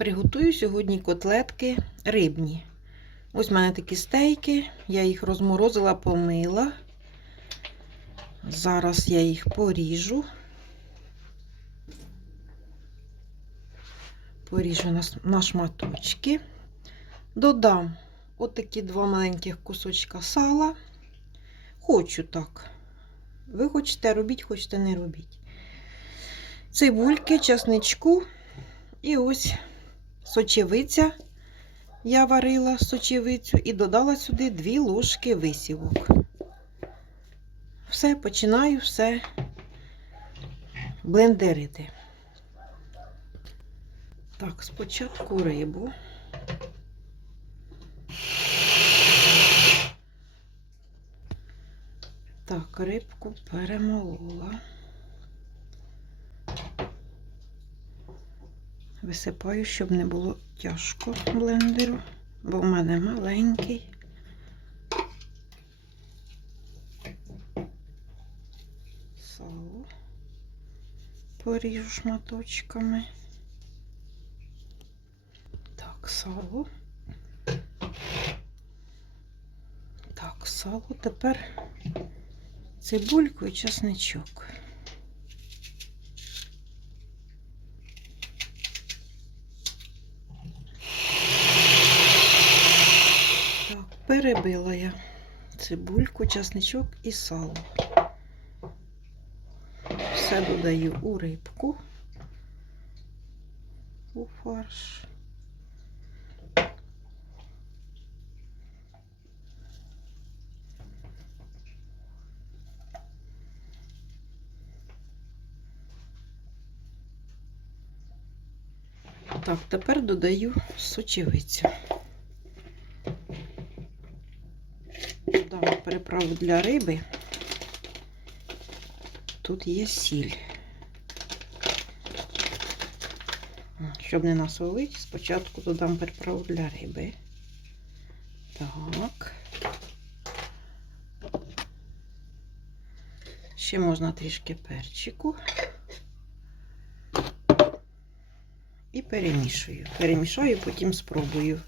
Приготую сьогодні котлетки рибні. Ось в мене такі стейки, я їх розморозила, помила. Зараз я їх поріжу. Поріжу на, на шматочки. Додам отакі два маленьких кусочка сала. Хочу так. Ви хочете робіть, хочете не робіть. Цибульки, часничку і ось сочевиця. Я варила сочевицю і додала сюди дві ложки висівок. Все, починаю все блендерити. Так, спочатку рибу. Так, рибку перемолола. Висипаю, щоб не було тяжко блендеру, бо в мене маленький. Сало поріжу шматочками. Так, сало. Так, сало. Тепер цибульку і чесничок. Так, перебила я цибульку, часничок і сало. Все додаю у рибку, у фарш. Так, тепер додаю сочевицю. Додам приправу для риби. Тут є сіль. Щоб не насолити, спочатку додам приправу для риби. Так. Ще можна трішки перчику. І перемішую. Перемішаю, потім спробую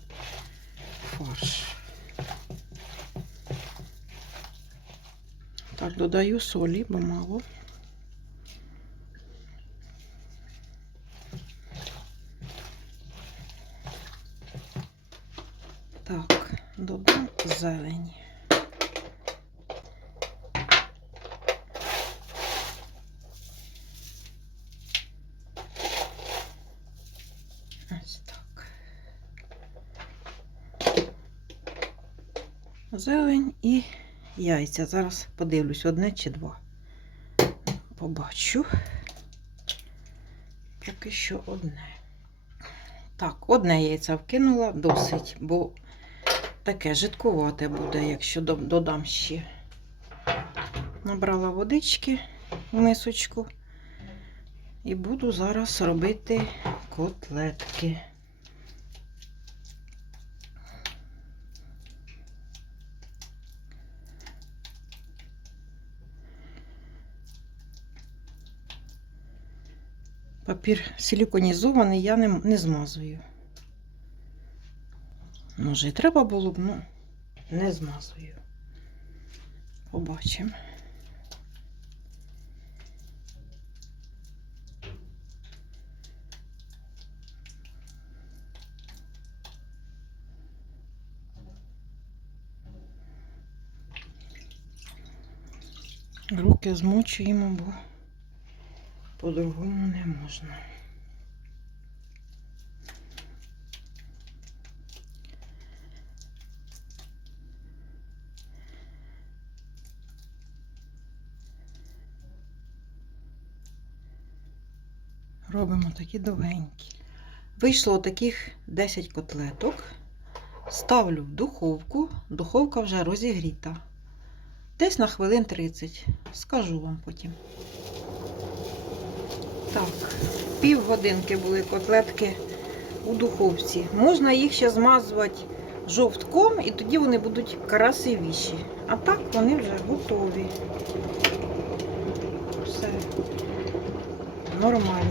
фарш. Так, додаю солі, бо мало. Так, додам зелень. Зелень і яйця. Зараз подивлюсь, одне чи два. Побачу. Поки що одне. Так, одне яйце вкинула досить, бо таке жидкувате буде, якщо додам ще. Набрала водички в мисочку. І буду зараз робити котлетки. Папір силіконізований, я не, не змазую. Може, і треба було б, ну, не змазую. Побачимо. Руки змочуємо, бо по-другому не можна. Робимо такі довгенькі. Вийшло таких 10 котлеток. Ставлю в духовку. Духовка вже розігріта. Десь на хвилин 30. Скажу вам потім. Так, півгодинки були котлетки у духовці. Можна їх ще змазувати жовтком, і тоді вони будуть красивіші. А так вони вже готові. Все нормально.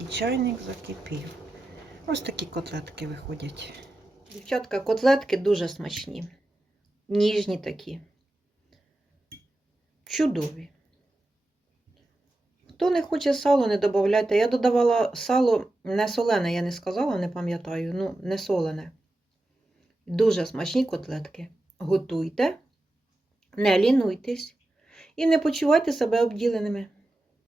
І чайник закипів. Ось такі котлетки виходять. Дівчатка, котлетки дуже смачні. Ніжні такі. Чудові. Хто не хоче сало, не додавайте. Я додавала сало не солене, я не сказала, не пам'ятаю. Ну, не солене. Дуже смачні котлетки. Готуйте, не лінуйтесь і не почувайте себе обділеними.